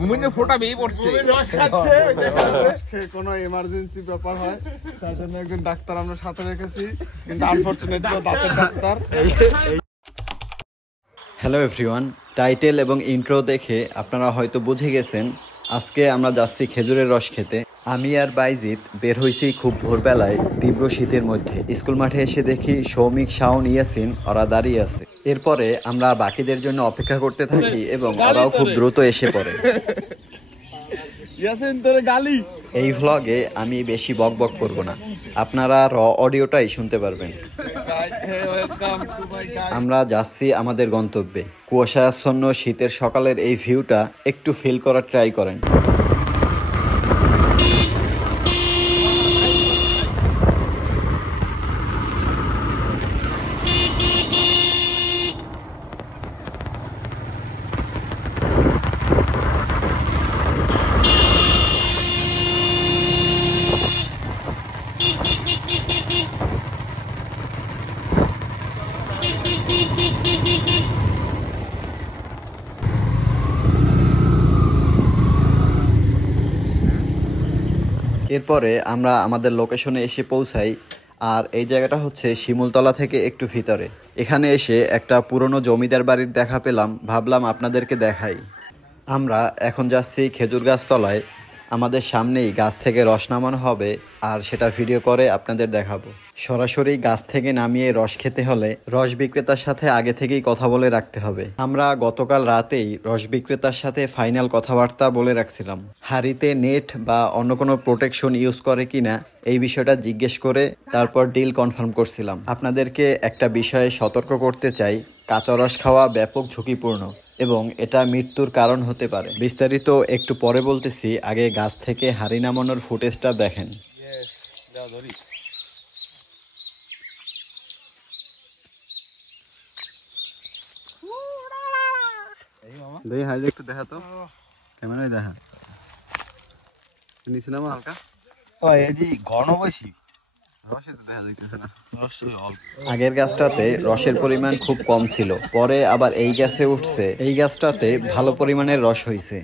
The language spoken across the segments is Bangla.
মুমিনের ফোঁটা বেয়ে পড়ছে, রস খাচ্ছে। কোনো এমার্জেন্সি ব্যাপার হয় তার জন্য একজন ডাক্তার আমরা সাথে রেখেছি, কিন্তু আনফরচুনেটলি দাঁতের ডাক্তার। হ্যালো এভরিওয়ান, টাইটেল এবং ইন্ট্রো দেখে আপনারা হয়তো বুঝে গেছেন আজকে আমরা যাচ্ছি খেজুরের রস খেতে। আমি আর বাইজিৎ বের হয়েছি খুব ভোরবেলায় তীব্র শীতের মধ্যে। স্কুল মাঠে এসে দেখি সৌমিক, শাওন, ইয়াসিন ওরা দাঁড়িয়ে আছে। এরপরে আমরা বাকিদের জন্য অপেক্ষা করতে থাকি এবং ওরাও খুব দ্রুত এসে পড়ে। এই ভ্লগে আমি বেশি বক বক করব না, আপনারা র অডিওটাই শুনতে পারবেন। আমরা যাচ্ছি আমাদের গন্তব্যে। কুয়াশাচ্ছন্ন শীতের সকালের এই ভিউটা একটু ফিল করার ট্রাই করেন। এরপরে আমরা আমাদের লোকেশনে এসে পৌঁছাই, আর এই জায়গাটা হচ্ছে শিমুলতলা থেকে একটু ভিতরে। এখানে এসে একটা পুরনো জমিদার বাড়ির দেখা পেলাম, ভাবলাম আপনাদেরকে দেখাই। আমরা এখন যাচ্ছি খেজুর গাছ তলায়। আমাদের সামনেই গাছ থেকে রস নামানো হবে, আর সেটা ভিডিও করে আপনাদের দেখাবো। সরাসরি গাছ থেকে নামিয়ে রস খেতে হলে রস বিক্রেতার সাথে আগে থেকেই কথা বলে রাখতে হবে। আমরা গতকাল রাতেই রস বিক্রেতার সাথে ফাইনাল কথাবার্তা বলে রাখছিলাম। হাঁড়িতে নেট বা অন্য কোনো প্রোটেকশন ইউজ করে কিনা এই বিষয়টা জিজ্ঞেস করে তারপর ডিল কনফার্ম করছিলাম। আপনাদেরকে একটা বিষয়ে সতর্ক করতে চাই, কাঁচা রস খাওয়া ব্যাপক ঝুঁকিপূর্ণ এবং এটা মৃত্যুর কারণ হতে পারে। বিস্তারিত একটু পরে বলতেছি, আগে গাছ থেকে হাঁড়ি নামানোর ফুটেজটা দেখেন। একটু দেখা তো, ক্যামেরায় দেখা নিচে নামা হালকা। ঘন বসি আগের গাছটাতে রসের পরিমাণ খুব কম ছিল, পরে আবার এই গাছে উঠছে। এই গাছটাতে ভালো পরিমাণের রস হয়েছে।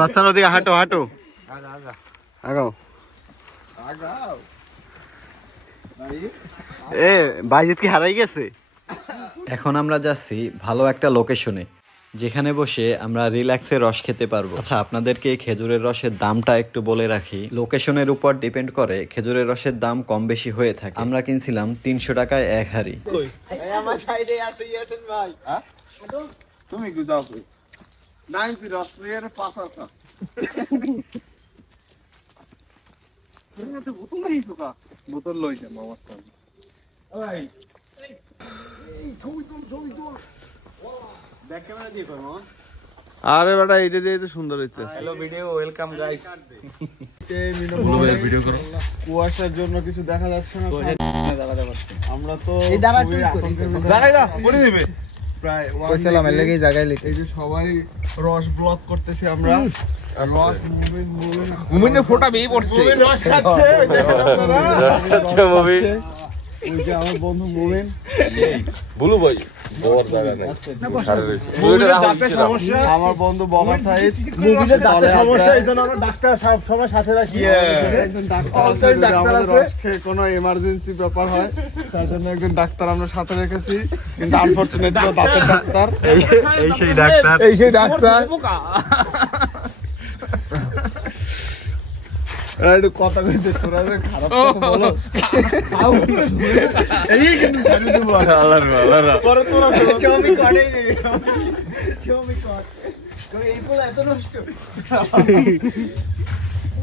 বাচ্চার ওদিকে হাঁটো হাঁটো, আগাও। বাইজিৎ কি হারাই গেছে? এখন আমরা যাচ্ছি ভালো একটা লোকেশনে, যেখানে বসে আমরা রিল্যাক্সে রস খেতে পারবো। আচ্ছা, আপনাদেরকে খেজুরের রসের দামটা একটু বলে রাখি। লোকেশনের উপর ডিপেন্ড করে খেজুরের রসের দাম কম বেশি হয়ে থাকে। আমরা কিনছিলাম 300 টাকায় এক হাঁড়ি। বোতল লই যাবো আমার। আরে বেটা এইটা দিয়ে তো সুন্দর হইছে। Hello video, welcome guys. Video করো। কুয়াশার জন্য কিছু দেখা যাচ্ছে না। আমরা তো এই জায়গায় না পড়ে দিবে প্রায় কইছিলাম এর লাগি জায়গায় লিখে। এই যে সবাই রস ব্লক করতেছি আমরা। রস মুমিনের ফোঁটা বেয়ে পড়ছে, রস খাচ্ছে। আচ্ছা মুমিন, ওই যে আমার বন্ধু মুমিন বলু ভাই বড় জায়গা নাই, মুমিনের দাঁতের সমস্যা। আমার বন্ধু বাবা সাহেব, মুমিনের দাঁতের সমস্যা, এইজন্য আমরা ডাক্তার সব সময় সাথে রাখি। একজন ডাক্তার আছে, কোনো এমার্জেন্সি ব্যাপার হয় তার জন্য একজন ডাক্তার আমরা সাথে রেখেছি, কিন্তু আনফরচুনেটলি দাঁতের ডাক্তার। এই সেই ডাক্তার একটু কথা কইতে তোরা খারাপ কথা বলো। এই কিন্তু সারি দেব আল্লাহর পরে তোরা চমি করেই দিবি, চমি কর করে এই পোলা এত নষ্ট।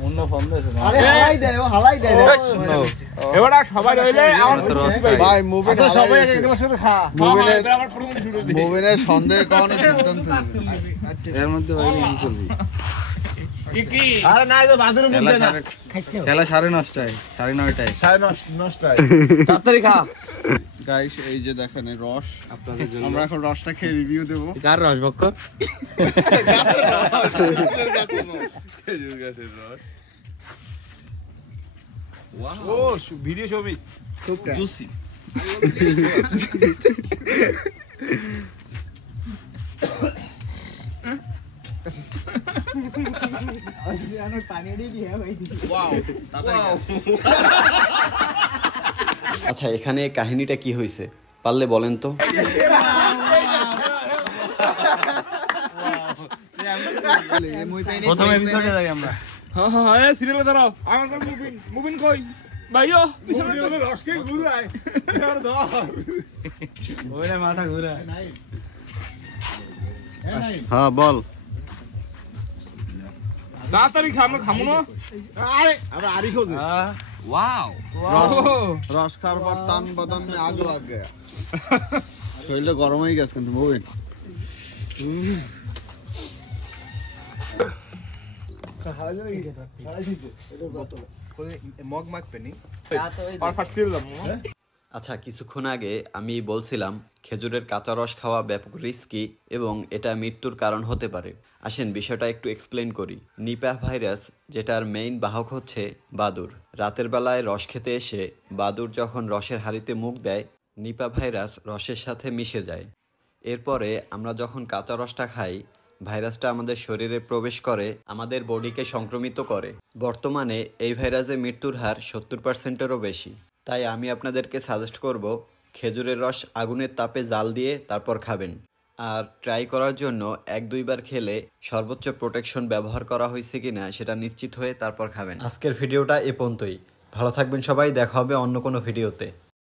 অন্য ফোন দেছে না, আরে হালাই দে এবারে সবাই রইলে আমার ভাই মুভিন সবাই এক গ্লাস করে খা। মুভিনের সন্দেহ কোন সিদ্ধান্ত এর মধ্যে ভাই কি করবি? খেলা 9:30টায়, 9:30টায় তাড়াতাড়ি খা। গাইস এই যে দেখেন রস আপনাদের জন্য, আমরা এখন রসটা খেয়ে রিভিউ দেব। কার রস বক্ক? খেজুর গাছের রস। ও ভিডিও ছবি খুব জুসি আচ্ছা এখানে কাহিনীটা কি হয়েছে পারলে বলেন তো? প্রথম এপিসোডে যাই আমরা। হ্যাঁ হ্যাঁ হ্যাঁ সিরিয়ালে দাঁড়াও আমার কাছে মুবিন মুবিন কই ভাইও পিছনে রসকে ঘুরায় ওরে মাথা ঘুরায়। হ্যাঁ বল। তাড়াতাড়ি আমরা খামু না আরে আমরা আরি খোঁজে। ওয়াও রস খাওয়ার পর তান বদন में आग लग गया। শরীরটা গরম হয়ে গেছে কিন্তু মুবিন। আচ্ছা কিছুক্ষণ আগে আমি বলছিলাম খেজুরের কাঁচা রস খাওয়া ব্যাপক রিস্কি এবং এটা মৃত্যুর কারণ হতে পারে। আসেন বিষয়টা একটু এক্সপ্লেন করি। নিপাহ ভাইরাস যেটার মেইন বাহক হচ্ছে বাদুড়। রাতের বেলায় রস খেতে এসে বাদুড় যখন রসের হাঁড়িতে মুখ দেয় নিপাহ ভাইরাস রসের সাথে মিশে যায়। এরপরে আমরা যখন কাঁচা রসটা খাই ভাইরাসটা আমাদের শরীরে প্রবেশ করে আমাদের বডিকে সংক্রমিত করে। বর্তমানে এই ভাইরাসে মৃত্যুর হার 70%-এরও বেশি। তাই আমি আপনাদেরকে সাজেস্ট করব খেজুরের রস আগুনের তাপে জাল দিয়ে তারপর খাবেন। আর ট্রাই করার জন্য 1-2 বার খেলে সর্বোচ্চ প্রোটেকশন ব্যবহার করা হয়েছে কিনা সেটা নিশ্চিত হয়ে তারপর খাবেন। আজকের ভিডিওটা এ পর্যন্তই। ভালো থাকবেন সবাই, দেখা হবে অন্য কোনো ভিডিওতে।